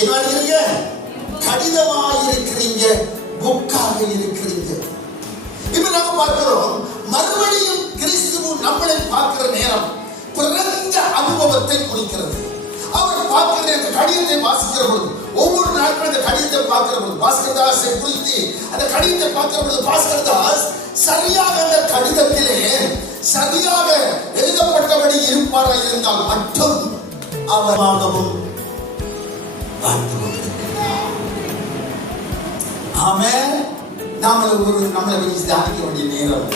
என்ன இருக்கிறீங்க? கடிதமாக இருக்கிறீங்க, புக்காக இருக்கிறீங்க. இப்ப நாங்க பார்க்கிறோம், மறுபடியும் கிறிஸ்துவ நம்மளை பார்க்கிற நேரம் பிறந்த அனுபவத்தை குறிக்கிறது. அவர் பார்க்கிற அந்த கடிதத்தை வாசிக்கிற பொழுது, ஒவ்வொரு நாட்களும் அந்த கடிதத்தை பார்க்கிற பொழுது, பாஸ்கர் தாஸை குறித்து அந்த கடிதத்தை பார்க்கிற பொழுது, பாஸ்கர் தாஸ் சரியாக அந்த கடிதத்திலே சரியாக எழுதப்பட்டபடி இருப்பாராக இருந்தால் மட்டும் அவராகவும் வாழ்ந்து கொண்டிருக்கிறார். ஆமென். நம்மளை தியானிக்க வேண்டிய நேரம்.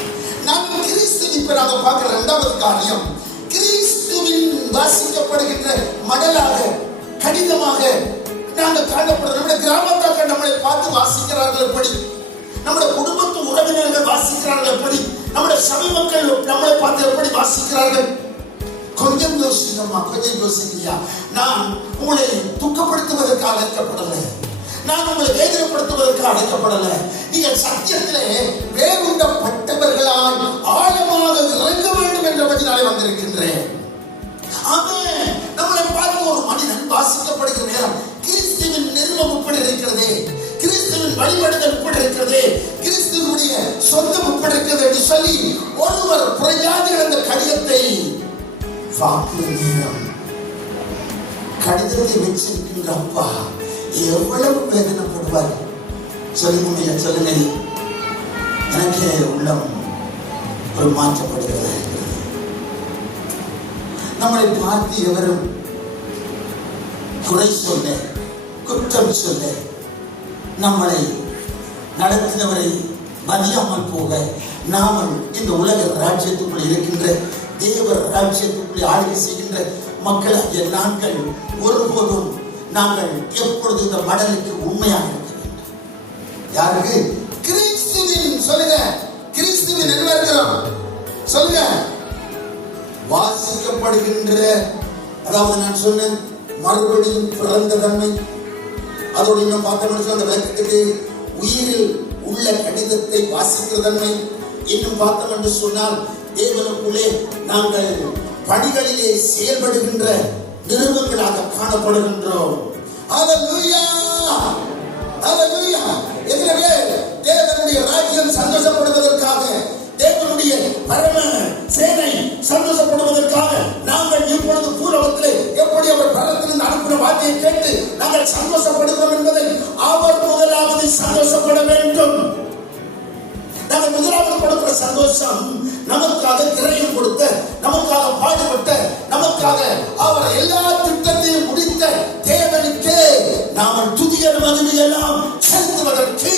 நாங்கள் கிறிஸ்து இப்ப நாங்க பார்க்கிற இரண்டாவது காரியம், கிறிஸ்துவின் வாசிக்கப்படுகின்ற மடலாக கடிதமாக நாங்கள் காணப்படுறோம். நம்முடைய கிராமத்தாக்கள் நம்மளை பார்த்து வாசிக்கிறார்கள் எப்படி? நம்முடைய குடும்பத்து உறவினர்கள் வாசிக்கிறார்கள் எப்படி? நம்முடைய சபை மக்கள் நம்மளை பார்த்து எப்படி வாசிக்கிறார்கள்? கொஞ்சம் யோசிங்கம்மா, கொஞ்சம் யோசிக்கலையா? நான் உங்களை துக்கப்படுத்துவதற்காக அழைக்கப்படலை, நான் உங்களை வேதனைப்படுத்துவதற்கு அழைக்கப்படல. நீங்கள் சத்தியத்திலே வேறுண்டப்பட்டவர்களால் ஆழமாக இறங்க வேண்டும் என்றபடினாலே வந்திருக்கின்றேன். ஆமென். நம்மளை பார்த்து ஒரு மனிதன் வாசிக்கப்படுகிற நேரம் கிறிஸ்துவின் நிறுவனம் உட்பட இருக்கிறது, கிறிஸ்துவின் வழிபடுதல் உட்பட இருக்கிறது, கிறிஸ்துவனுடைய சொந்தம் உட்பட இருக்கிறது என்று சொல்லி ஒருவர் புறையாதிகள் அந்த கடிதத்தை வாக்குற நேரம் கடிதத்தை வச்சிருக்கின்ற அப்பா எவ்வளவு வேதனைப்படுவார் சொல்லுங்க. சொல்லுங்க. எனக்கு உள்ளம் ஒரு மாற்றப்படுகிறதா இருக்கிறது. நம்மளை பார்த்து எவரும் குறை சொல்ல, குற்றம் சொல்ல, நம்மளை நடத்தினவரை மதியாமல் போக, நாமல் இந்த உலக ராஜ்யத்துக்குள் இருக்கின்ற தேவ ராஜ்யத்துக்குள் ஆளுகை செய்கின்ற மக்களாகிய நாங்கள் ஒருபோதும் நாங்கள் எப்பொழுது இந்த மடலுக்கு உண்மையாக இருக்க வேண்டும். யாருக்கு? கிறிஸ்துவின். சொல்லுங்க, கிறிஸ்துவின் என்ன இருக்கிறோம்? சொல்லுங்க. வாசிக்கப்படுகின்ற, அதாவது நான் சொன்னேன் மறுபடியும் பிறந்த தன்மை, அதோடு இன்னும் பார்த்தோம்னு அந்த விளக்கத்துக்கு உயிரில் உள்ள கடிதத்தை வாசிக்கிற தன்மை, இன்னும் பார்த்தோம் என்று சொன்னால் தேவனுக்குள்ளே நாங்கள் பணிகளிலே செயல்படுகின்ற நிறுவனங்களாக காணப்படுகின்றோம். ஹல்லேலூயா, ஹல்லேலூயா. எனவே தேவனுடைய ராஜ்யம் சந்தோஷப்படுவதற்காக, தேவனுடைய பரம சேனை சந்தோஷப்படுவதற்காக நாங்கள் இப்பொழுது பூர்வத்திலே எப்படி அவர் பரத்திலிருந்து அனுப்பின வார்த்தையை கேட்டு நாங்கள் சந்தோஷப்படுகிறோம் என்பதை அவர் முதலாவது சந்தோஷப்பட வேண்டும். நாங்கள் முதலாவது கொடுக்கிற சந்தோஷம் நமக்காக திரையில் கொடுத்த, நமக்காக பாடுபட்ட, நமக்காக அவர் எல்லா திட்டத்தையும் முடித்த தேவனுக்கு நாம் துதிய மகிமையெல்லாம் செலுத்துவதற்கு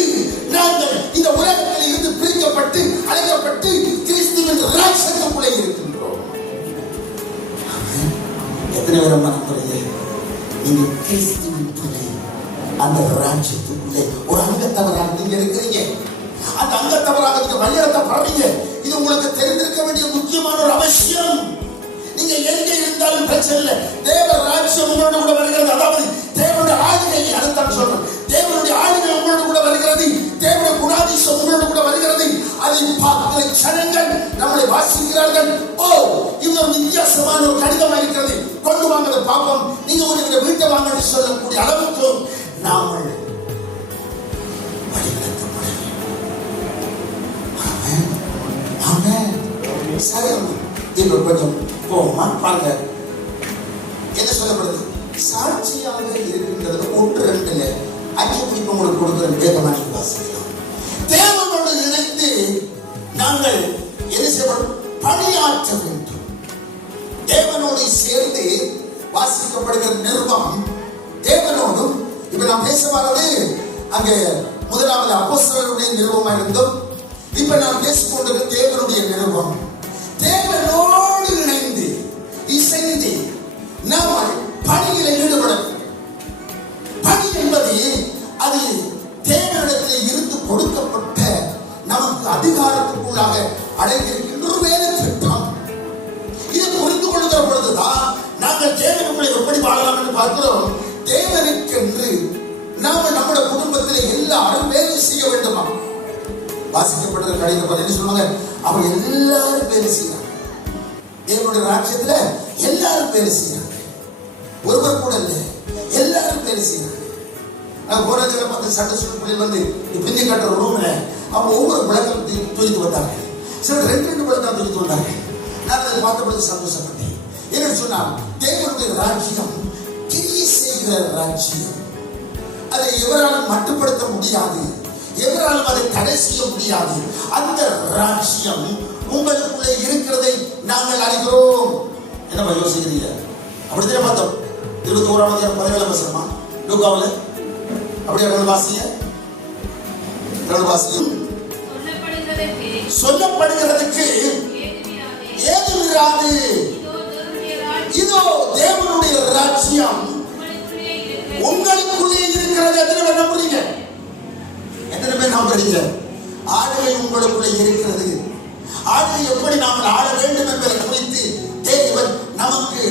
நாங்கள் இந்த உலகத்தில் இருந்து பிரிக்கப்பட்டு அழைக்கப்பட்டு கிறிஸ்துவின் ராஜ்யத்துக்குள்ளே இருக்கின்றோம். எத்தனை பேர் மனமுறையே நீங்கள் கிறிஸ்துவின் துணை அந்த ராஜ்யத்துக்குள்ளே ஒரு அங்கத்தவராக நீங்க இருக்கிறீங்க. அந்த அங்கத்தவராக நீங்க வழியத்தை படுறீங்க. இது உங்களுக்கு தெரிந்திருக்க வேண்டிய முக்கியமான ஒரு அவசியம். நீங்க எங்க இருந்தாலும் பிரச்சனை இல்லை, தேவ ராஜ்யம் உங்களோட கூட வருகிறது. அதாவது தேவனுடைய ஆளுகை, அதுதான் சொல்றேன், தேவனுடைய ஆளுகை உங்களோட கூட வருகிறது, தேவனுடைய குணாதிசயம் உங்களோட கூட வருகிறது. அதை பார்க்கிற ஜனங்கள் நம்மளை வாசிக்கிறார்கள். ஓ, இது ஒரு வித்தியாசமான ஒரு கடிதமாக இருக்கிறது, கொண்டு வாங்க பார்ப்போம், நீங்க உங்களுடைய வீட்டை வாங்கன்னு சொல்லக்கூடிய அளவுக்கு நாமல் சரி. இப்ப கொஞ்சம் போமா பாருங்க என்ன சொல்லப்படுது. சாட்சியாக இருக்கின்றது 1:2 அஞ்சு குறிப்பு உங்களுக்கு கொடுக்கிற வேதமாக வாசிக்கலாம். தேவனோடு இணைந்து நாங்கள் என்ன செய்யப்படும்? பணியாற்ற வேண்டும். தேவனோடு சேர்ந்து வாசிக்கப்படுகிற நிருபம் தேவனோடும். இப்ப நான் பேச வர்றது அங்கே முதலாவது அப்போஸ்தலருடைய நிருபமாக இருந்தோம். இப்ப நான் பேசிக்கொண்டிருக்கிற தேவனுடைய நிருபம். தேவனோடு இணைந்து இசைந்து நாம் பணியில் ஈடுபட. பணி என்பது அது தேவனிடத்தில் இருந்து கொடுக்கப்பட்ட நமக்கு அதிகாரத்துக்குள்ளாக அடைந்திருக்கின்ற ஒரு வேலை திட்டம். இதை புரிந்து கொள்கிற பொழுதுதான் நாங்கள் தேவனுக்குள்ளே எப்படி வாழலாம் என்று பார்க்கிறோம். தேவனுக்கென்று நாம் நம்முடைய குடும்பத்தில் எல்லாரும் வேலை செய்ய வேண்டுமா? வாசிக்கப்படுற கடிதம் என்ன சொல்லுவாங்க? அவங்க எல்லாரும் வேலை செய்யறாங்க. தேவனுடைய ராஜ்யத்துல எல்லாரும் வேலை செய்யறாங்க. ஒருவர் கூட இல்லை, எல்லாரும் வேலை செய்யறாங்க. நான் போராஜில பார்த்து சட்ட சுற்றுப்பிள்ளைகள் வந்து பிந்தி கட்டுற ரூம்ல அவங்க ஒவ்வொரு விளக்கம் தூக்கிட்டு வந்தாங்க. சில 2 விளக்கம் தூக்கிட்டு வந்தாங்க. நான் அதை பார்த்தபோது சந்தோஷப்பட்டேன். என்ன சொன்னால் தேவனுடைய ராஜ்யம் கிரியை செய்கிற ராஜ்யம். அதை எவராலும் மட்டுப்படுத்த முடியாது, எவராலும் அதை தடை செய்ய முடியாது. அந்த ராஜ்யம் உங்களுக்குள்ளே இருக்கிறதை நாங்கள் அறிகிறோம். என்ன யோசிக்கிறீங்க? அப்படித்தான் பார்த்தோம். 21:17 லூக்காவுல அப்படியே வாசிங்க. சொல்லப்படுகிறதுக்கு ஏதுமிராது. இதோ தேவனுடைய ராஜ்யம் உங்களுக்குள்ளே இருக்கிறது. எத்தனை பேர் நம்புறீங்க? எத்தனை பேர் நம்புறீங்க? ஆளுகை உங்களுக்குள்ளே இருக்கிறது. ஆளுகை எப்படி நாம் ஆள வேண்டும் என்பதை குறித்து தேவன் நமக்கு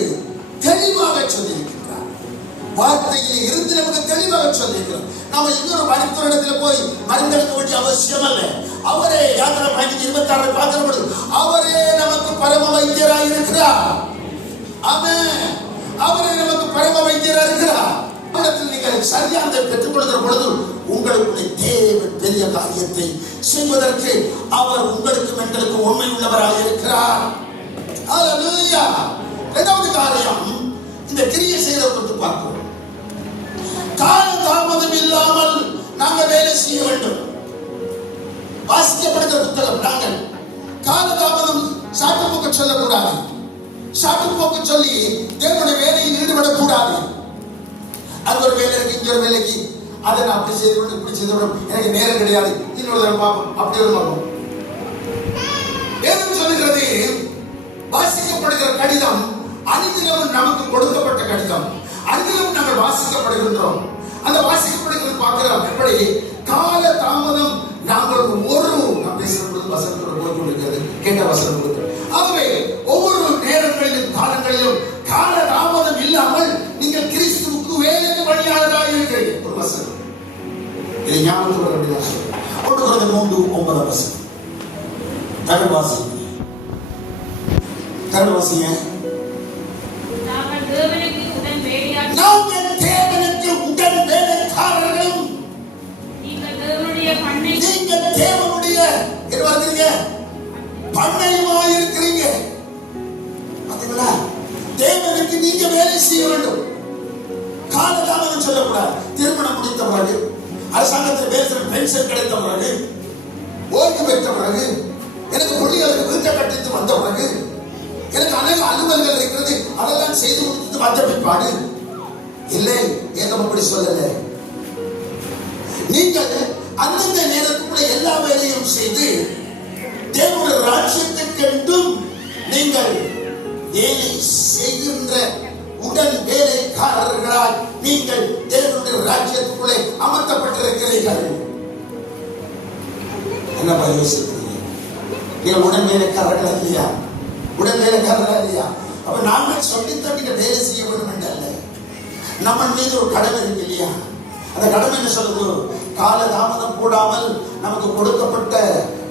தெளிவாக சொல்லியிருக்கிறார். வார்த்தையிலே இருந்து நமக்கு தெளிவாக சொல்லியிருக்கிறார். நாம இன்னொரு மருத்துவரிடத்தில் போய் மருந்தெடுக்க வேண்டிய அவசியம் அல்ல. அவரே யாத்திரை 26 பார்க்கிறபோது அவரே நமக்கு பரம வைத்தியராக இருக்கிறார். ஆமென். அவரே நமக்கு பரம வைத்தியராக இருக்கிறார். நீங்கள் சரியானதை பெற்றுக் கொள்கிற பொழுது உங்களுடைய தேவன் பெரிய காரியத்தை செய்வதற்கு அவர் உங்களுக்கு எங்களுக்கு உண்மை உள்ளவராக இருக்கிறார். ஹல்லேலூயா. இரண்டாவது காரியம், இந்த கிரியை செய்யறதை பற்றி பார்க்கிறோம். கால தாமதம் இல்லாமல் நாங்கள் வேலை செய்ய வேண்டும். வாசிக்கப்படுகிற புத்தகம் நாங்கள் கால தாமதம் சாட்டு போக்க சொல்லக்கூடாது. சாட்டு போக்க சொல்லி தேவனுடைய வேலையில் ஈடுபடக்கூடாது. அது ஒரு வேலை இருக்கு, இங்க ஒரு வேலைக்கு அதை நான் அப்படி செய்து இப்படி செய்து எனக்கு நேரம் கிடையாது, இன்னொரு பார்ப்போம், அப்படி ஒரு பார்ப்போம். வேதம் சொல்லுகிறது, வாசிக்கப்படுகிற கடிதம் அனுதினமும் நமக்கு கொடுக்கப்பட்ட கடிதம். அனுதினமும் நாங்கள் வாசிக்கப்படுகின்றோம். அந்த வாசிக்கப்படுகிறது பார்க்கிறோம். எப்படி கால தாமதம் நாங்கள் நான் பேசுறது வசனத்தோட போய் கொண்டிருக்கிறது, கேட்ட வசனம் கொடுக்கிறது. ஆகவே ஒவ்வொரு நேரங்களிலும் காலங்களிலும் கால தாமதம் இல்லாமல் நீங்கள் கிறிஸ்துவுக்கு வேலைக்கு வழியாளராக இருக்கிறீர்கள். ஒரு வசனம் இதை ஞாபகத்தோடு அப்படிதான் சொல்லுங்க. 3:9 தமிழ் வாசிங்க. தமிழ் வாசிங்க. நாங்கள் தேவனுக்கு உடன் வேலைக்காரர்களும் நீங்கள் தேவனுடைய பண்ணையுமாய் இருக்கிறீங்க. பாத்தீங்களா? தேவனுக்கு நீங்க வேலை செய்ய வேண்டும். காலதாமதம் சொல்லக்கூடாது. திருமணம் முடித்த பிறகு, அரசாங்கத்தில் பேசுகிற பென்ஷன் கிடைத்த பிறகு, ஓய்வு பெற்ற பிறகு, எனக்கு பிள்ளைகளுக்கு வீட்டை கட்டித்து வந்த பிறகு, எனக்கு அநேக அலுவல்கள் இருக்கிறது, அதெல்லாம் செய்து முடித்து வந்த பிற்பாடு இல்லை, ஏதோ அப்படி சொல்லல. நீங்கள் அந்தந்த நேரத்துக்குள்ள எல்லா வேலையும் செய்து தேவனுடைய ராஜ்யத்திற்கென்றும் நீங்கள் வேலை செய்கின்ற உடன் வேலைக்காரர்களால் நீங்கள் தேவனுடைய ராஜ்யத்துக்குள்ளே அமர்த்தப்பட்டிருக்கிறீர்கள். என்ன யோசிக்கிறீங்க? நீங்கள் உடன் வேலைக்காரர்கள் இல்லையா? உடன் வேலைக்காரர்கள் இல்லையா? அப்ப நாங்கள் சொல்லித்தட்டிக்க வேலை செய்ய வேண்டும் என்றல்ல, நம்ம மீது ஒரு கடமை இருக்கு இல்லையா? அந்த கடமை என்ன சொல்லுது? கால தாமதம் கூடாமல் நமக்கு கொடுக்கப்பட்ட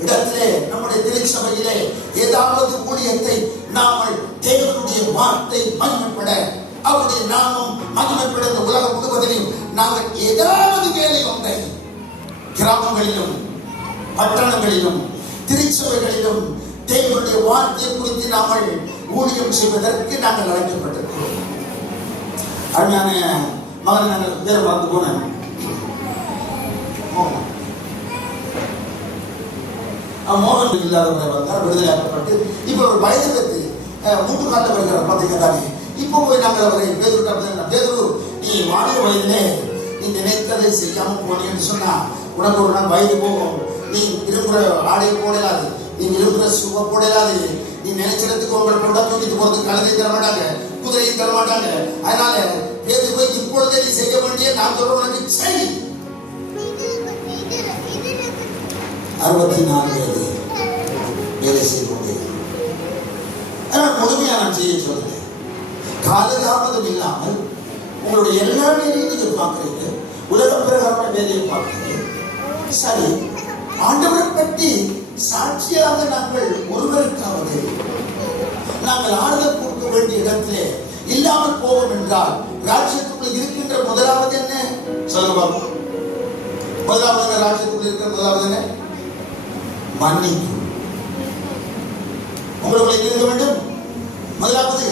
இடத்திலே, நம்முடைய திருச்சபையிலே ஏதாவது ஊழியத்தை நாமல் தேவனுடைய வார்த்தை மகிமைப்பட, அவருடைய நாமம் மகிமைப்பட இந்த உலகம் முழுவதிலும் நாங்கள் ஏதாவது வேலை ஒன்றை கிராமங்களிலும் பட்டணங்களிலும் திருச்சபைகளிலும் தேவனுடைய வார்த்தையை குறித்து நாங்கள் ஊழியம் செய்வதற்கு நாங்கள் அழைக்கப்பட்டிருக்கிறோம். அருமையான மகன், நாங்கள் பேர் மறந்து போனேன், மோகன் இல்லாதவரை வந்தார், விடுதலையாக்கப்பட்டு இப்ப ஒரு வயதுக்கு 3 காலில் வருகிறார். பார்த்தீங்கன்னா இப்போ போய் நாங்கள் அவரை பேதுரு, நீ வாலிப வயதிலே நீ நினைத்ததை செய்யாம போனீங்கன்னு சொன்னா உனக்கு ஒரு நாள் வயது போகும். நீ விரும்புகிற ஆடை போடலாது, நீ விரும்புகிற சுவ போடலாது, நீ நினைச்சிடத்துக்கு உங்களை கொண்டா தூக்கிட்டு போறதுக்கு கழுதை தர மாட்டாங்க, குதிரையை தர மாட்டாங்க. அதனால பேதுரு போய் இப்பொழுதே நீ செய்ய வேண்டிய நான் சொல்றேன் செய். 64 வயது வேலை செய்து கொண்டே முழுமையா நான் செய்ய சொல்றேன். காலதாமதம் இல்லாமல் உங்களுடைய எல்லா வேலையும் நீங்க பார்க்கிறீங்க, உலக பிரகாரமான வேலையை பார்க்கிறீங்க. சரி, ஆண்டவரை பற்றி சாட்சியாக நாங்கள் ஒருவருக்காவது நாங்கள் ஆறுதல் கொடுக்க வேண்டிய இடத்திலே இல்லாமல் போகும் என்றால் ராஜ்யத்துக்குள் இருக்கின்ற முதலாவது என்ன சொல்லுங்க பாப்போம். முதலாவது என்ன? ராஜ்யத்துக்குள் இருக்கிற முதலாவது என்ன? மன்னிப்பு. உங்களுக்குள்ள இருக்க வேண்டும். முதலாவது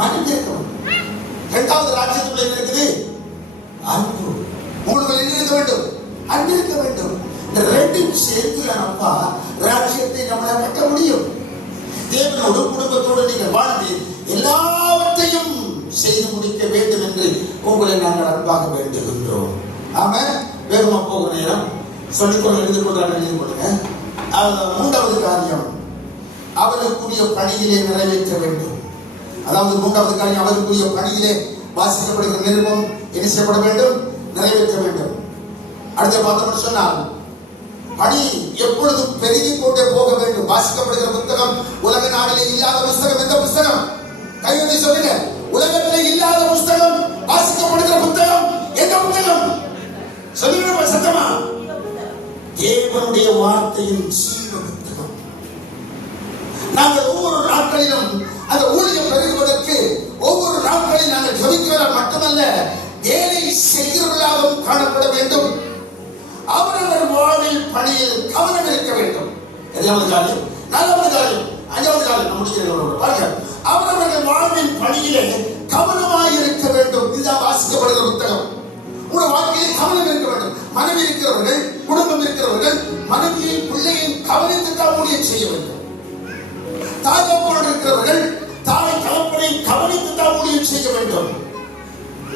மன்னிப்பு இருக்க வேண்டும். இரண்டாவது ராஜ்யத்துக்குள்ள இருக்குது அன்பு. உங்களுக்குள்ள இருக்க வேண்டும், அன்பு இருக்க வேண்டும். இந்த ரெண்டும் சேர்த்து அப்பா ராஜ்யத்தை நம்மளால் கட்ட முடியும். தேவனோடு குடும்பத்தோடு நீங்கள் வாழ்ந்து எல்லாவற்றையும் செய்து முடிக்க வேண்டும் என்று உங்களை நாங்கள் அன்பாக வேண்டுகின்றோம். ஆமா, வேகமா போகிற நேரம் சொல்லிக்கொள்ள எழுதி கொள்றாங்க, எழுதி கொள்ளுங்க. மூன்றாவது காரியம் அவருக்குரிய பணியிலே நிறைவேற்ற வேண்டும். அதாவது மூன்றாவது காரியம் அவருக்குரிய பணியிலே வாசிக்கப்படுகிற நிருபம் என்ன செய்யப்பட வேண்டும்? நிறைவேற்ற வேண்டும். அடுத்த பார்த்தோம்னு சொன்னால் பணி எப்பொழுதும் பெருகிக் கொண்டே போக வேண்டும். வாசிக்கப்படுகிற புத்தகம் உலக நாட்டிலே இல்லாத புத்தகம் எந்த புத்தகம்? கையெழுத்தி சொல்லுங்க. உலகத்திலே இல்லாத புத்தகம், வாசிக்கப்படுகிற புத்தகம் எந்த புத்தகம்? சொல்லுங்க சத்தமா. தேவனுடைய வார்த்தையின் ஜீவ புத்தகம். நாங்கள் ஒவ்வொரு நாட்களிலும் அந்த ஊழியம் பெருகுவதற்கு ஒவ்வொரு நாட்களில் நாங்கள் ஜெபிக்கிறவர்கள் மட்டுமல்ல, வேலை செய்கிறவர்களாகவும் காணப்பட வேண்டும். அவரவர் வாழ்வில் பணியில் கவனம் இருக்க வேண்டும். எதாவது காரியம், நாலாவது காரியம், அஞ்சாவது காரியம் முடிச்சு பாருங்க. அவரவர்கள் வாழ்வின் பணியிலே கவனமாக இருக்க வேண்டும். இதுதான் வாசிக்கப்படுகிற புத்தகம். உங்கள் வாழ்க்கையில் கவனம் இருக்க வேண்டும். மனைவி இருக்கிறவர்கள், குடும்பம் இருக்கிறவர்கள் மனைவியையும் பிள்ளையையும் கவனித்து தான் ஊழியம் செய்ய வேண்டும். தாய்ப்போடு இருக்கிறவர்கள் தாய் தகப்பனை கவனித்து தான் ஊழியம் செய்ய வேண்டும்.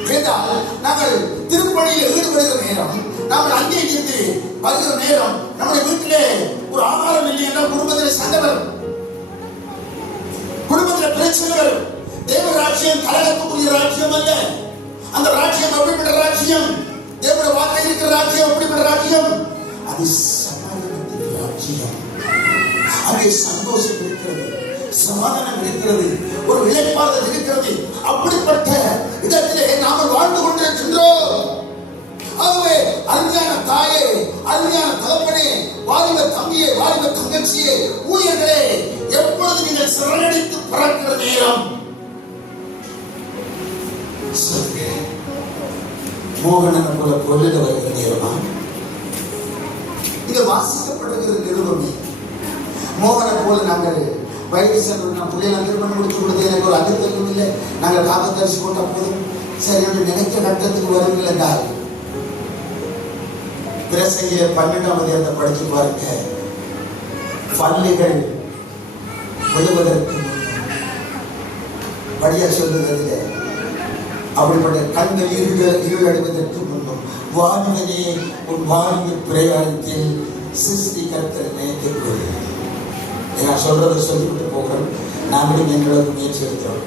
கேட்டால் நாங்கள் திருப்பணியில் ஈடுபடுகிற நேரம், நாங்கள் அங்கே இருந்து வருகிற நேரம், நம்முடைய வீட்டிலே ஒரு ஆகாரம் இல்லை என்றால் குடும்பத்தில் சண்டை வரும், குடும்பத்தில் பிரச்சனை வரும். தேவ ராஜ்யம் கலகத்துக்குரிய ராஜ்யம் அல்ல. அந்த ராஜ்யம் அப்படிப்பட்ட ராஜ்யம், தேவனுடைய வார்த்தை இருக்கிற ராஜ்யம் அப்படிப்பட்ட ராஜ்யம். அது சமாதானத்தின் ராஜ்யம். அங்கே சந்தோஷம் இருக்கிறது, சமாதானம் இருக்கிறது, ஒரு இளைப்பாறுதல் இருக்கிறது. அப்படிப்பட்ட இடத்திலே நாங்கள் வாழ்ந்து கொண்டிருக்கின்றோம். ஆகவே அருமையான தாயே, அருமையான தகப்பனே, வாலிப தம்பியே, வாலிப தங்கச்சியே, ஊழியர்களே, எப்பொழுது நீங்கள் சிறகடித்து பறக்கிற நேரம் மோகனன் போல கொள்ளிட வருகிற நேரமா? இங்க வாசிக்கப்படுகிற நிறுவனமே மோகனை போல நாங்கள் வயது சென்று நான் பிள்ளைகளை திருமணம் முடிச்சு கொடுத்து எனக்கு ஒரு அதிர்த்தம் இல்லை, நாங்கள் காப்பத்தரிசி போட்ட போதும் சரி என்று நினைக்க கட்டத்துக்கு வருவதில்லை என்றால் பிரசங்கிய 12ஆம் அதிகாரத்தை படிச்சு பாருங்க. பள்ளிகள் விழுவதற்கு படியா சொல்லுவதில்லை, அப்படிப்பட்ட கண்கள் இருளடைவதற்கு முன்னும் வாழ்வதே உன் வாழ்வு பிரயாணத்தில் சிருஷ்டி கர்த்தர் நினைத்துக் நான் சொல்றதை சொல்லிவிட்டு போகிறோம். நாங்களும் எங்களுக்கு முயற்சி எடுக்கிறோம்.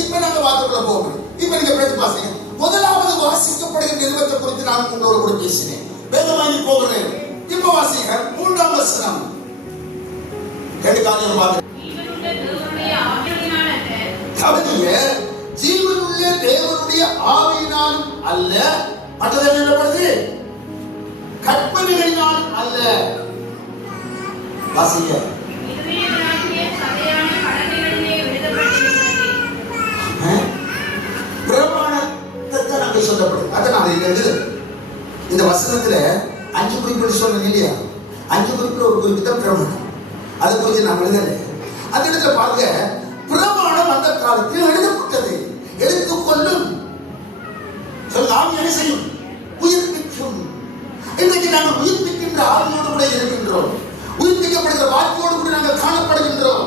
இப்ப நாங்க வார்த்தைக்குள்ள போகிறோம். இப்ப நீங்க பேச்சு பாசீங்க. முதலாவது வாசிக்கப்படுகிற நிறுவனத்தை குறித்து நான் உங்களோட கூட பேசினேன். வேதமாகி போகிறேன். இப்ப வாசிங்க 3ஆம் வசனம். ரெண்டு காரியம் பாருங்க. ஜீவனுள்ள தேவனுடைய ஆவியினால் அல்ல, மற்றது என்னப்படுது? கற்பனைகளினால் அல்ல. வாசிங்க. பிரமாணத்தை நாங்க சொல்லப்படுது. அதை நான் எழுது இந்த வசனத்துல 5 குறிப்பிட்டு சொன்னேன் இல்லையா? 5 குறிப்பிட்டு ஒரு குறிப்பிட்ட பிரமாணம், அதை குறித்து நான் எழுதல. அந்த இடத்துல பாருங்க, பிரமாணம் அந்த காலத்தில் எழுதப்பட்டது. எடுத்துக்கொள்ளும் ஆவி என்ன செய்யும்? உயிர்ப்பிக்கும். இன்றைக்கு நாங்கள் உயிர்ப்பிக்கின்ற ஆவியோடு கூட இருக்கின்றோம். உயிர்ப்பிக்கப்படுகிற வாய்ப்போடு கூட நாங்கள் காணப்படுகின்றோம்.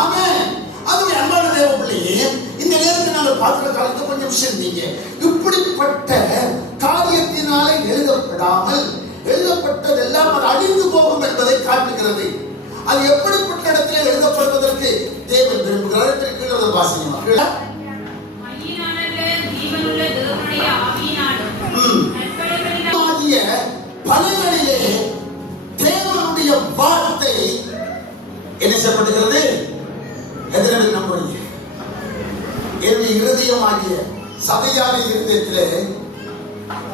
ஆமென். அதுவே அன்பான தேவ பிள்ளையே, இந்த நேரத்தில் நாங்கள் பார்க்கிற காலத்தை கொஞ்சம் சிந்திங்க. இப்படிப்பட்ட காரியத்தினாலே எழுதப்படாமல் எழுதப்பட்டதெல்லாம் அது அழிந்து போகும் என்பதை காட்டுகிறது. அது எப்படிப்பட்ட இடத்திலே எழுதப்படுவதற்கு தேவன் விரும்புகிறார். வாசிங்க. பலகளிலே தேவனுடைய வார்த்தை என்ன செய்யப்படுகிறது? எதிரே நம்புறீங்க. என்னுடைய இருதயமாகிய சபையான இருதயத்திலே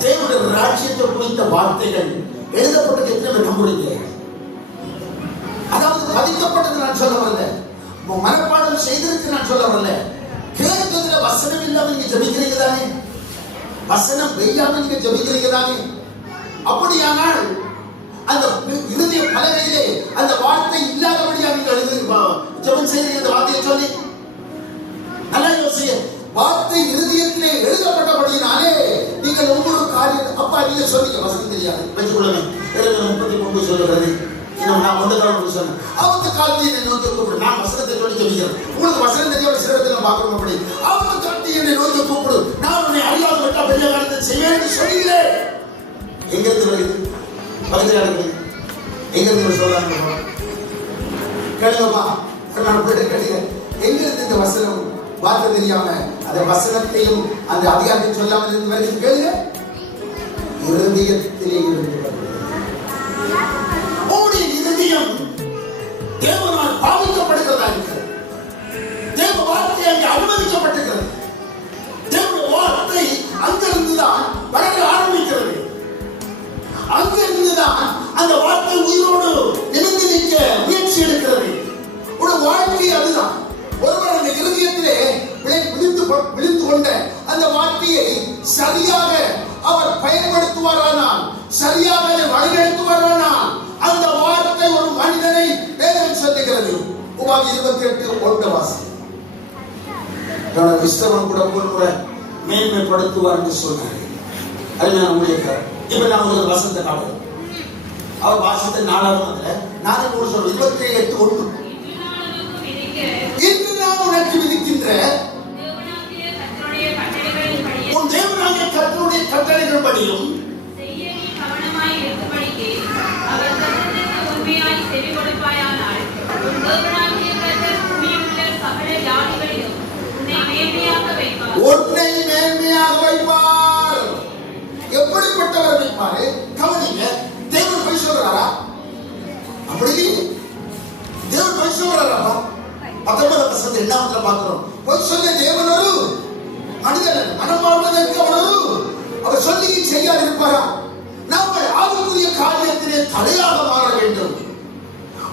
தேவனுடைய ராஜ்யத்தை குறித்த வார்த்தைகள் எழுதப்பட்டது. எத்தனை நம்புறீங்க? அதாவது பதிக்கப்பட்டது நான் சொல்ல வரல, மனப்பாடம் செய்திருக்கு நான் சொல்ல வரல, கேட்க வசனம் இல்லாம நீங்க ஜெபிக்கிறீங்க தானே, வசனம் வெய்யாம நீங்க ஜெபிக்கிறீங்க தானே. அப்படியானால் அந்த இறுதிய பலகையிலே அந்த வார்த்தை இல்லாதபடியா நீங்க எழுதி ஜெபம் செய்யறீங்க. அந்த வார்த்தையை சொல்லி நல்லா யோசிங்க. வார்த்தை இருதயத்திலே எழுதப்பட்டபடியினாலே நீங்கள் ஒவ்வொரு காரியம் அப்பா நீங்க சொன்னீங்க வசனம் தெரியாது வச்சுக்கொள்ளுங்க. 33 சொல்லுகிறது. நான் ஒன்று தான் சொன்னேன். அவங்க காலத்தை என்னை நோக்கி கூப்பிடு. நான் வசனத்தை சொல்லி சொல்லிக்கிறேன். உங்களுக்கு வசனம் தெரியாத சிலத்தில் பார்க்கணும். அப்படி அவங்க காலத்தை என்னை நோக்கி கூப்பிடு. நான் உன்னை அறியாத விட்டா பெரிய காலத்தை செய்வேன் சொல்லுங்களே. எங்க இருந்து வருது? பக்கத்தில் இருக்குது. எங்க இருந்து சொல்றாங்க கேளுங்கப்பா. நான் போயிட்டு கேட்டீங்க எங்க இருந்து இந்த வசனம் வார்த்தை தெரியாம அந்த வசனத்தையும் அந்த அதிகாரத்தையும் சொல்லாமல் இருந்து வருது கேளுங்க. இருதயத்திலே இருந்து உங்களுடைய இருதயம் தேவனால் பாவிக்கப்படுகிறதா இருக்கிறது. தேவ வார்த்தை அங்கே அனுமதிக்கப்பட்டிருக்கிறது. தேவ வார்த்தை அங்கிருந்துதான் வளர ஆரம்பிக்கிறது. அங்கிருந்துதான் அந்த வார்த்தை உயிரோடு நிலைத்து நிற்க முயற்சி எடுக்கிறது. ஒரு வாழ்க்கை அதுதான். ஒருவர் அந்த இருதயத்திலே விழுந்து கொண்ட அந்த வார்த்தையை சரியாக அவர் பயன்படுத்துவாரானால், சரியாக வழிநடத்துவாரானால் அந்த வார்த்தை ஒரு மனிதனை வேதம் சொல்லுகிறது. உபாகி 28:1 வாசி. விஸ்தவன் கூட ஒரு மேன்மைப்படுத்துவார் என்று சொன்னார். அது நான் உங்களுக்கு இப்ப நான் ஒரு வசந்த காட்டுறேன். அவர் வாசத்தை 4 நானே கூட சொல்றேன். 28:1 இன்று நான் உனக்கு விதிக்கின்ற உன் தேவனாகிய கர்த்தருடைய கட்டளைகளின்படியும் உன்னை மேன்மையாக வைப்பார். எப்படிப்பட்டவர் வைப்பாரு? கவனிங்க. தேவன் போய் சொல்றாரா? அப்படி தேவன் போய் சொல்றாரா? 19 2 பார்க்கிறோம். போய் சொல்ல தேவன் ஒரு மனிதன் மனம் வாழ்வதற்கு அவர் சொல்லி செய்யாது இருப்பாரா? நாம் ஆவிக்குரிய காரியத்திலே தலையாக மாற வேண்டும்.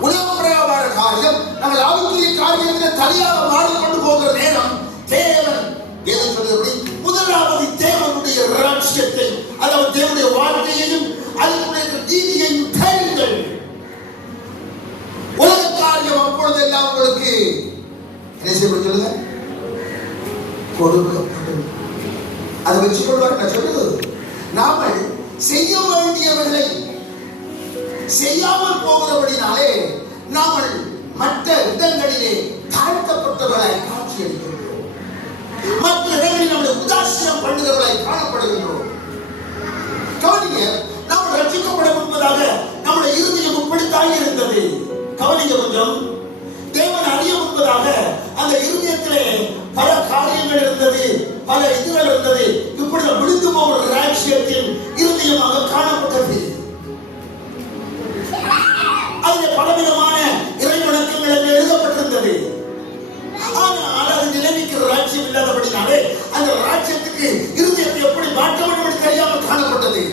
உலக பிரகார காரியம் நாங்கள் ஆவிக்குரிய காரியத்திலே தலையாக மாறிக்கொண்டு போகிற நேரம் தேவன் எதை சொல்லுபடி முதலாவது தேவனுடைய ராஜ்யத்தை, அதாவது தேவனுடைய வாழ்க்கையையும் அதனுடைய நீதியையும் தேடுங்கள். உலக காரியம் அப்பொழுதெல்லாம் உங்களுக்கு என்ன செய்ய சொல்லுங்க கொடுக்கப்படும். அதை வச்சு கொள்வார் சொல்லுது. நாம செய்ய வேண்டியவர்களை செய்யாமல் போகிறபடினாலே நாம மற்ற இடங்களிலே தாழ்த்தப்பட்டவர்களாய் காட்சியளிக்கின்றோம். மற்ற இடங்களில் நம்முடைய உதாசீனம் பண்ணுகிறவர்களாய் காணப்படுகின்றோம். கவனிங்க. நாம் ரட்சிக்கப்பட முன்பதாக நம்முடைய இருதயம் இப்படித்தான் இருந்தது. கவனிங்க கொஞ்சம். தேவன் அறிய முன்பதாக அந்த இருதயத்திலே பல காரியங்கள் இருந்தது, பல இதுகள் இருந்தது. இப்படி விழுந்து போகிற ராஜ்யத்தில் இருதயமாக காணப்பட்டது. அதில் பலவிதமான இறை வணக்கங்கள் எழுதப்பட்டிருந்தது. ஆனால் அது நிலைமைக்கிற ராஜ்யம் இல்லாதபடினாலே அந்த ராஜ்யத்துக்கு இருதயத்தை எப்படி மாற்ற வேண்டும் என்று தெரியாமல் காணப்பட்டது.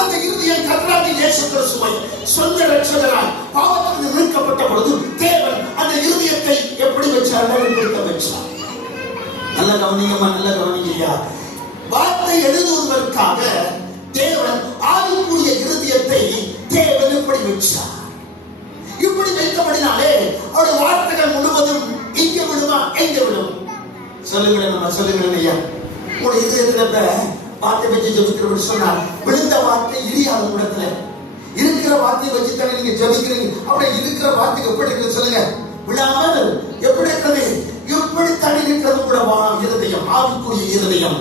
அந்த இருதயம் கர்த்தராகிய இயேசு கிறிஸ்துவை சொந்த இரட்சகராய் பாவத்திலிருந்து மீட்கப்பட்ட பொழுது தேவன் அந்த இருதயத்தை எப்படி வச்சார்? வச்சார். நல்ல கவனிங்கம்மா, நல்ல கவனிங்கய்யா. வார்த்தை எழுதுவதற்காக தேவன் ஆவிக்குரிய இருதயத்தை தேவன் எப்படி வச்சார்? இப்படி வைத்தபடினாலே அவருடைய வார்த்தைகள் முழுவதும் இங்க விடுமா எங்க விடும்? சொல்லுங்களேன் நம்ம, சொல்லுங்களேன் ஐயா. உங்களுடைய இதயத்துல வார்த்தை வச்சு ஜெபிக்கிறவர் சொன்னார், விழுந்த வார்த்தை இடியாத இடத்துல இருக்கிற வார்த்தையை வச்சு தானே நீங்க ஜெபிக்கிறீங்க. அப்படியே இருக்கிற வார்த்தை எப்படி இருக்குது சொல்லுங்க. விழாமல் எப்படி இருக்கிறது? எப்படி தனி இருக்கிறது கூட இருதயம், ஆவிக்குரிய இருதயம்.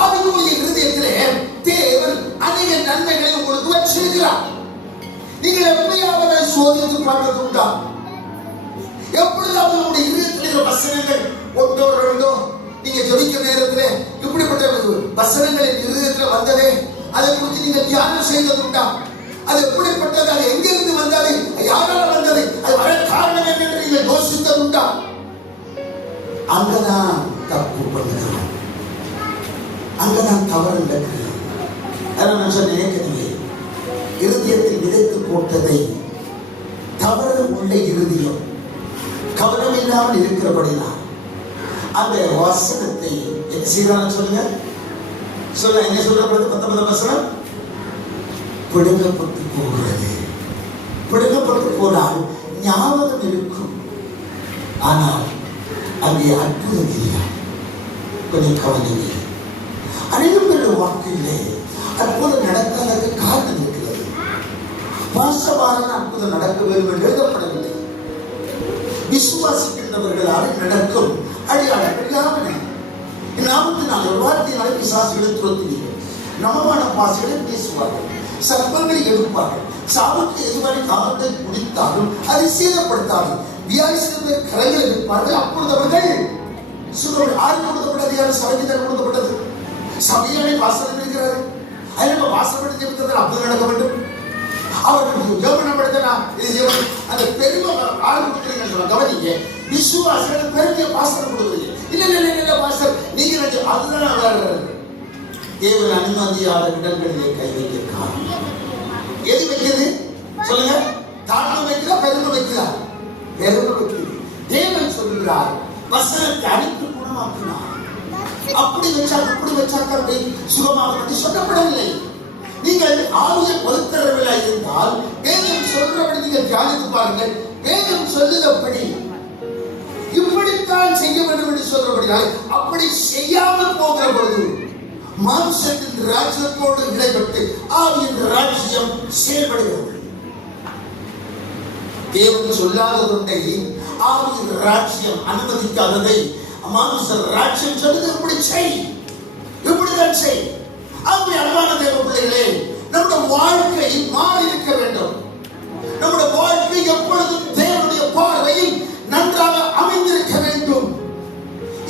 ஆவிக்குரிய இருதயத்திலே தேவன் அநேக நன்மைகளை உங்களுக்கு வச்சிருக்கிறார். நீங்கள் எப்படியாவது சோதித்து பார்த்தது உண்டா? எப்பொழுதாவது உங்களுடைய இருதயத்திலே வசனங்கள் ஒன்றோ ரெண்டோ நீங்க ஜெபிக்கிற நேரத்தில் இப்படிப்பட்ட வசனங்கள் இருதயத்தில் வந்ததே, அதை குறித்து நீங்க தியானம் செய்தது உண்டா? அது எப்படிப்பட்டது? அது எங்கிருந்து வந்தது? யாரால் வந்தது? அது வர காரணம் என்ன என்று நீங்கள் யோசித்தது உண்டா? அங்கதான் தப்பு பண்ணுகிறோம், அங்கதான் தவறு நடக்கிறது. நான் சொன்னேன், இருதயத்தில் விதைத்து போட்டதை தவறு உள்ள இருதயம், கவனமில்லாத இல்லாமல் இருக்கிறபடினா அந்த வசனத்தை என்ன செய்யறான்னு சொல்லுங்க. சொல்ல என்ன சொல்லப்படுது? 19 வசனம் பிடுங்கப்பட்டு போகிறது. பிடுங்கப்பட்டு போனால் ஞாபகம் இருக்கும், ஆனால் அங்கே அற்புதம் இல்லை. கொஞ்சம் கவனிங்க. அனைவரும் பேருடைய வாழ்க்கையிலே அற்புதம் நடக்காதற்கு காரணம் இருக்கிறது. வாசமான அற்புதம் நடக்க வேண்டும் என்று எழுதப்படவில்லை. விசுவாசிக்கின்றவர்களால் நடக்கும் அடையாளங்கள் யாவன. நாமத்தினால் ஒரு வார்த்தையினாலே பிசாசுகளை துரத்துவீர்கள். நவமான பாசுகளை பேசுவார்கள், சர்ப்பங்களை எடுப்பார்கள், சாவுக்கு எதுவரை காலத்தை குடித்தாலும் அதை சேதப்படுத்தார்கள். வியாதிசில பேர் கரைகளை எடுப்பார்கள், அப்பொழுது அவர்கள் சுகம். ஆறு கொடுக்கப்பட்டது? யாரும் சபைக்கு தான் கொடுக்கப்பட்டது. சபையானை வாசல் இருக்கிறார்கள். அதனால வாசல் ஜெபித்ததால் அப்போது நடக்க வேண்டும். அவர்கள் ஜெபனப்படுத்தினா அந்த பெருமை ஆள் கொடுக்குறீங்கன்னு சொல்ல கவனிங்க. விசுவாசிகள் பெருமைய பாசனம் கொடுக்குறீங்க. இல்ல பாஸ்டர் நீங்க அதுதான் வர்றது. தேவன் அனுமதியாத இடங்களிலே கை வைக்க காரணம் எது வைக்கிறது சொல்லுங்க? தாழ்வு வைக்கிறா, பெருமை வைக்கிறா? பெருமை வைக்கிறது. தேவன் சொல்கிறார் வசனத்தை அழித்து குணமாக்கினார். அப்படி வச்சாக்க இப்படி வச்சாக்க சுகமாக சொல்லப்படவில்லை. நீங்கள் ஆவியை பொறுத்தரவில்லை இருந்தால் வேதம் சொல்றபடி நீங்கள் தியானித்து பாருங்கள். வேதம் சொல்லுதப்படி இப்படித்தான் செய்ய வேண்டும் என்று சொல்றபடியால் அப்படி செய்யாமல் போகிற பொழுது மாம்சத்தின் ராஜ்யத்தோடு இடைப்பட்டு ஆவியின் ராஜ்யம் செயல்படுகிறது. தேவன் சொல்லாததை ஆவியின் ராஜ்யம் அனுமதிக்காததை மாம்ச ராஜ்யம் சொல்லுது. இப்படி செய், இப்படிதான் செய். அப்படி அன்பான தேவ பிள்ளைகளே, நம்முடைய வாழ்க்கை மாறி இருக்க வேண்டும். நம்முடைய வாழ்க்கை எப்பொழுதும் தேவனுடைய பார்வையில் நன்றாக அமைந்திருக்க வேண்டும்.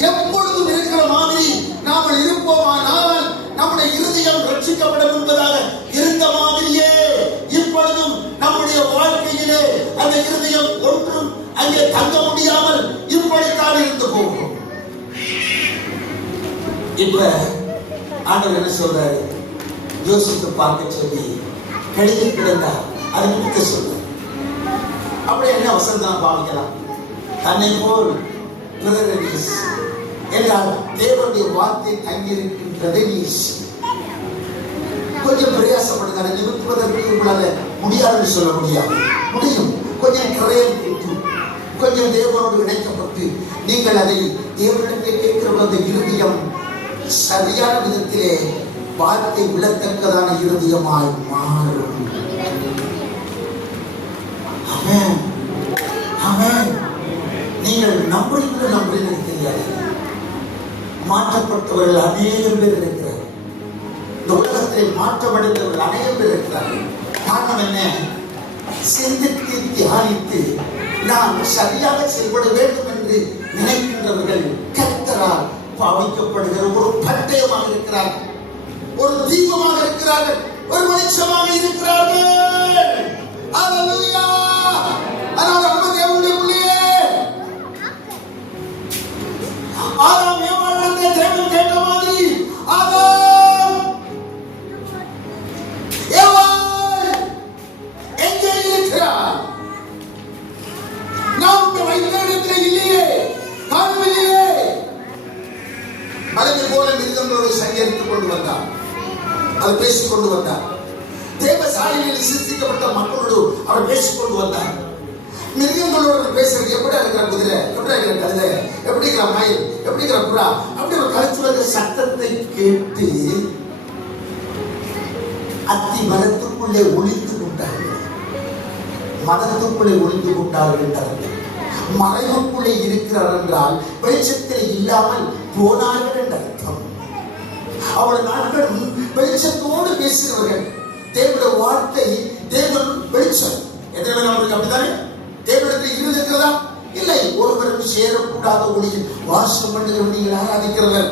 எப்பொழுதும் இருக்கிற மாதிரி நாம் இருப்போமானால் நம்முடைய இருதயம் ரட்சிக்கப்படும் என்பதாக இருந்த மாதிரியே இப்பொழுதும் நம்முடைய வாழ்க்கையிலே அந்த இருதயம் ஒன்றும் அங்கே தங்க முடியாமல் இப்படித்தான் இருந்து போகும். இப்ப ஆண்டவர் என்ன சொல்றாரு? யோசித்து பார்க்க சொல்லி கடிந்து கிடந்தா அதை முடிக்க சொல்றாரு. அப்படி என்ன வசனம் பாவிக்கலாம்? தன்னை போல் பிறரை நேசி என்றால் தேவனுடைய வார்த்தை தங்கியிருக்கின்றதை நேசி. கொஞ்சம் பிரயாசப்படுங்க. அதை நிறுத்துவதற்கு உங்களால முடியாதுன்னு சொல்ல முடியாது. முடியும். கொஞ்சம் கரையம் கொடுத்து கொஞ்சம் தேவனோடு இணைக்கப்பட்டு நீங்கள் அதை தேவனிடத்தில் கேட்கிற அந்த இருதயம் சரியான விதத்திலே வார்த்தை விழத்தக்கதான இருதயமாய் மாறும். ஆமென், ஆமென். நீங்கள் நம்புறீங்களோ நம்புறீங்க தெரியாது. மாற்றப்பட்டவர்கள் அநேகம் பேர் இருக்கிறார். இந்த உலகத்தில் மாற்றமடைந்தவர்கள் அநேகம் பேர் இருக்கிறார்கள். காரணம் என்ன? சிந்தித்து தியானித்து நாம் சரியாக செயல்பட வேண்டும் என்று நினைக்கின்றவர்கள் கர்த்தரால் பாவிக்கப்படுகிற ஒரு பட்டயமாக இருக்கிறார்கள், ஒரு தீபமாக இருக்கிறார்கள், ஒரு வெளிச்சமாக இருக்கிறார்கள். அல்லேலூயா. அதனால நம்ம தேவனுடைய பிள்ளையே, ஆதாம் ஏவாளை தேவன் கேட்ட மாதிரி ஆதாம் ஏவாள் எங்கே இருக்கிறார்? நாம் வைத்திருக்கிற இல்லையே, காணவில்லையே. மலையை போல மிருகங்களோடு சங்கரித்துக் கொண்டு வந்தார், அது பேசிக் கொண்டு வந்தார். தேவ சாயலில் சிருஷ்டிக்கப்பட்ட மக்களோடு அவர் பேசிக் கொண்டு வந்தார். மிருகங்களோடு பேசுறது எப்படி இருக்கிற குதிரை, எப்படி இருக்கிற கழுதை, எப்படி இருக்கிற மயில், எப்படி இருக்கிற புறா, அப்படி ஒரு கழுத்து சத்தத்தை கேட்டு அத்தி மரத்துக்குள்ளே ஒளிந்து கொண்டார்கள். மதத்துக்குள்ளே ஒளிந்து கொண்டார்கள் என்றார்கள். மறைவுக்குள்ளே இருக்கிறார் என்றால் வெளிச்சத்தில் இல்லாமல் போனார்கள் என்ற அர்த்தம். அவள் நாட்களும் வெளிச்சத்தோடு பேசுகிறவர்கள். தேவனுடைய வார்த்தை, தேவன் வெளிச்சம். எத்தனை நமக்கு அப்படித்தானே? தேவனிடத்தில் இருள் இருக்கிறதா? இல்லை. ஒருவரும் சேரக்கூடாத ஒளியில் வாசம் பண்ணுகிற நீங்கள் ஆராதிக்கிறவர்.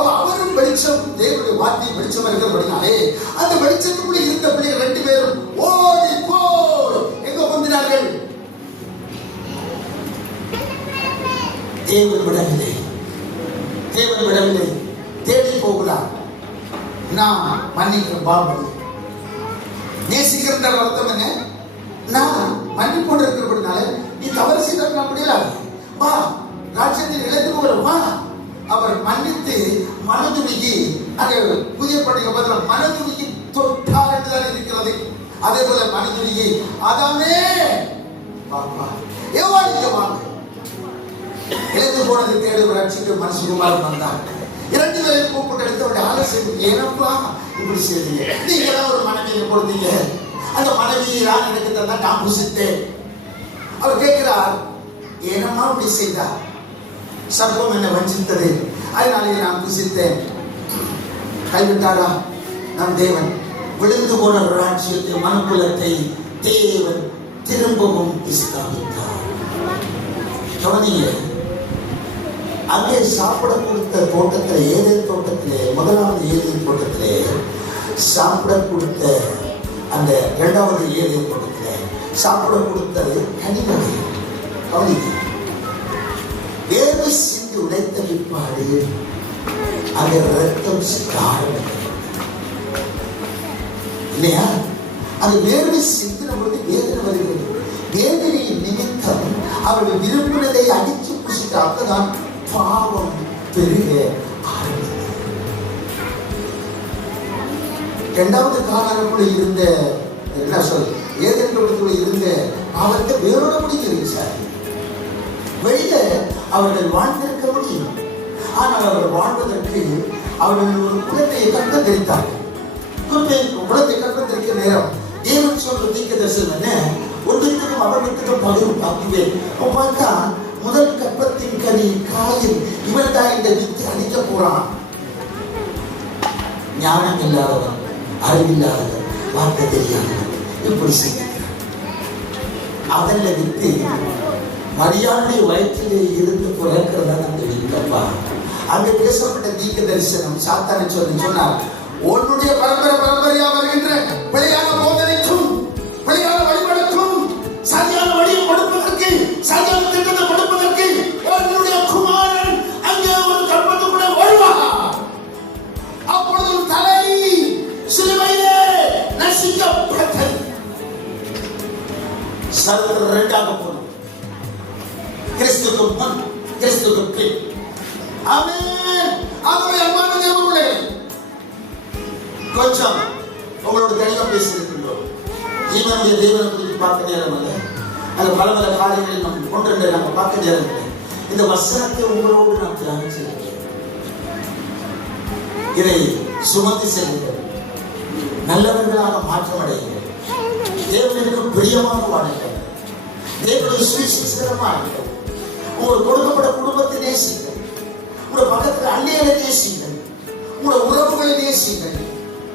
அவரும் வெளிச்சம், தேவனுடைய வார்த்தை வெளிச்சம் இருக்கிறபடினாலே அந்த வெளிச்சத்துக்குள்ளே இருந்த பிள்ளைகள் 2 பேரும் ஓடி போய் எங்க வந்தார்கள்? தேவன் விடவில்லை, தேவன் விடவில்லை. தேடி போகிறார். நான் மன்னிக்கிற பாவம் நேசிக்கிற அர்த்தம் என்ன? நான் மன்னிப்போடு இருக்கிறபடினால நீ தவறு செய்தால் முடியல. வா, ராஜ்யத்தில் இழந்து போகிற வா. அவர் மன்னித்து மனதுருகி, அங்கே புதிய பண்டிகை பதில் மனதுருகி தொட்டார் என்றுதான் இருக்கிறது. அதே போல மனதுருகி ஆதாமே பாப்பா எவ்வாறு வாங்க இழந்து போனதை தேடி ரட்சிக்க மனுஷகுமாரன் வந்தார். 2 பேரை கூப்பிட்டு எடுத்தவருடைய ஆலோசனை, ஏனப்பா இப்படி செய்தீங்க? நீங்க தான் ஒரு மனைவியை கொடுத்தீங்க, அந்த மனைவியை யார் எனக்கு தந்தா நான் புசித்தேன். அவர் கேட்கிறார், ஏனம்மா இப்படி செய்தார்? சர்ப்பம் என்னை வஞ்சித்தது, அதனாலே நான் புசித்தேன். கைவிட்டாரா நம் தேவன்? விழுந்து போன ராஜ்யத்தை மனுக்குலத்தை தேவன் திரும்பவும் ஸ்தாபித்தார். கவனிங்க, அங்கே சாப்பிட கொடுத்த தோட்டத்திலே, ஏதேன் தோட்டத்திலே, முதலாவது ஏதேன் தோட்டத்திலே சாப்பிட கொடுத்த அந்த 2வது ஏதேன் தோட்டத்திலே சாப்பிட கொடுத்தது கனிகள். கவனிங்க, வேர்வை சிந்தி உடைத்த பிற்பாடு அந்த ரத்தம் இல்லையா? அது வேர்வை சிந்தின பொழுது வேதனை வருகிறது. வேதனையின் நிமித்தம் அவர்கள் விரும்பினதை அடித்து புசித்த அப்பதான் பாவம் பெருக ஆரம்பித்தது. 2வது காலங்களுக்குள்ள இருந்த என்ன சொல் ஏதேன் தோட்டத்துக்குள்ள இருந்த அவருக்கு வேறோட முடிஞ்சது சார். வெளியில அவர்கள் வாழ்ந்திருக்க முடியும், ஆனால் அவர்கள் வாழ்வதற்கு அவர்கள் ஒரு குழந்தையை கற்ப தெரித்தார்கள். குழந்தை கற்ப தெரிக்க நேரம் தேவன் சொல்ற தீர்க்க தரிசனம் என்ன? ஒன்றுக்கும் அவர்களுக்கும் பகிர்வு பார்க்குவேன். பார்த்தா முதல் கற்பத்தின் கனி காயில் இவன் தான் இந்த வித்து அடிக்க போறான். ஞானம் இல்லாதவன், அறிவில்லாதவன், வார்த்தை தெரியாதவன் இப்படி செய்கிறான். அதல்ல வித்து மரியாதை வயிற்றிலே இருந்து பிறக்கிறதா அந்த வித்தப்பா. அங்கே பேசப்பட்ட தீர்க்க தரிசனம் சாத்தானை சொன்னார், உன்னுடைய பரம்பரையா வருகின்ற பிழையான போதனைக்கும் பிழையான வழிபடுக்கும் சரியான வழியை கொடுப்பதற்கு, சரியான திட்டத்தை கொடுப்பதற்கு உன்னுடைய குமாரன் அங்கே ஒரு கற்பத்துக்குள்ளே வருவார். அப்பொழுது தலை சிலுவையிலே நசிக்கப்பட்டது. சர்வ 2ஆக போனோம். கிறிஸ்துக்கு முன், கிறிஸ்துக்கு பின். ஆமென். ஆகவே அன்பான தேவர்களே, கொஞ்சம் உங்களோட தெளிவா பேசியிருக்கின்றோம். இவனுடைய தேவனை குறித்து பார்க்க நேரம் இல்லை. அது பல காரியங்களில் நம்ம கொண்டு நம்ம பார்க்க நேரம் இல்லை. இந்த வசனத்தை உங்களோடு நான் தியானிச்சிருக்கேன். இதை சுமந்து செல்லுங்கள், நல்லவர்களாக மாற்றமடையுங்கள், தேவனுக்கு பிரியமாக வாழுங்கள், தேவனுடைய சுவிசேஷகரமாக உங்களுக்கு கொடுக்கப்பட்ட குடும்பத்தை நேசிங்கள், உங்களோட பக்கத்தில் அந்நியரை நேசிங்கள், உங்களோட உறவுகளை நேசிங்கள்,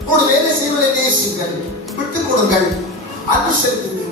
உங்களோட வேலை செய்வதை நேசிங்கள், விட்டுக் கொடுங்கள், அன்பு செலுத்துங்கள்.